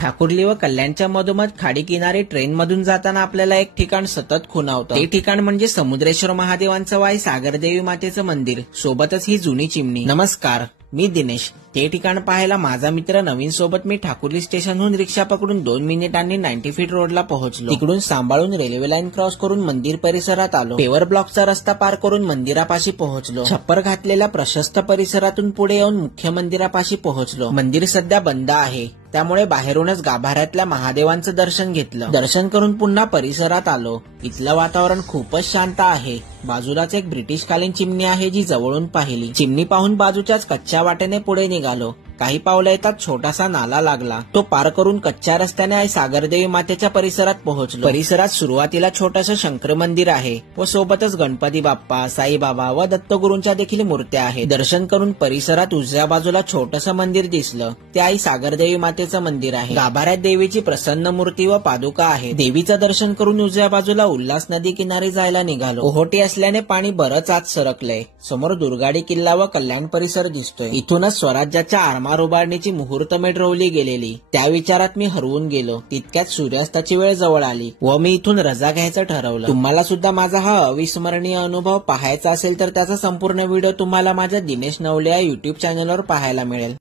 ठाकुर्ली व कल्याणच्या मधोमध खाडी किनारी ट्रेनमधून जाताना आपल्याला एक ठिकाण सतत खुणावतं. ते ठिकाण म्हणजे समुद्रेश्वर महादेवांचं वाई सागरदेवी मातेचं मंदिर, सोबतच ही जुनी चिमणी. नमस्कार, मी दिनेश. ते ठिकाण पाहायला माझा मित्र नवीन सोबत मी ठाकुर्ली स्टेशनहून रिक्षा पकडून 2 मिनिटांनी 90 फीट रोडला पोहोचलो. तिकडून सांभाळून रेल्वे लाईन क्रॉस करून मंदिर परिसरात आलो. पेवर ब्लॉकचा रस्ता पार करून मंदिरापाशी पोहोचलो. छप्पर घातलेल्या प्रशस्त परिसरातून पुढे येऊन मुख्य मंदिरापाशी पोहोचलो. मंदिर सध्या बंद आहे, त्यामुळे बाहेरूनच गाभाऱ्यातल्या महादेवांचं दर्शन घेतलं. दर्शन करून पुन्हा परिसरात आलो. इथलं वातावरण खूपच शांत आहे. बाजूलाच एक ब्रिटिशकालीन चिमणी आहे जी जवळून पाहिली. चिमणी पाहून बाजूच्याच कच्च्या वाटेने पुढे निघालो. काही पावलं येतात छोटासा नाला लागला. तो पार करून कच्च्या रस्त्याने आई सागरदेवी मातेच्या परिसरात पोहोचलो. परिसरात सुरुवातीला छोटंसं शंकर मंदिर आहे व सोबतच गणपती बाप्पा, साईबाबा व दत्तगुरूंच्या देखील मूर्त्या आहेत. दर्शन करून परिसरात उजव्या बाजूला छोटंसं मंदिर दिसलं. ते आई सागरदेवी मातेचं मंदिर आहे. गाभाऱ्यात देवीची प्रसन्न मूर्ती व पादुका आहे. देवीचं दर्शन करून उजव्या बाजूला उल्हास नदी किनारी जायला निघालो. ओहोटी असल्याने पाणी बरंच आत सरकलंय. समोर दुर्गाडी किल्ला व कल्याण परिसर दिसतोय. इथूनच स्वराज्याच्या आरमार उभारणीची मुहूर्तमेढ रोवली गेलेली. त्या विचारात मी हरवून गेलो. तितक्यात सूर्यास्ताची वेळ जवळ आली व मी इथून रजा घ्यायचं ठरवलं. तुम्हाला सुद्धा माझा हा अविस्मरणीय अनुभव पाहायचा असेल तर त्याचा संपूर्ण व्हिडिओ तुम्हाला माझ्या दिनेश नवले या युट्यूब चॅनलवर पाहायला मिळेल.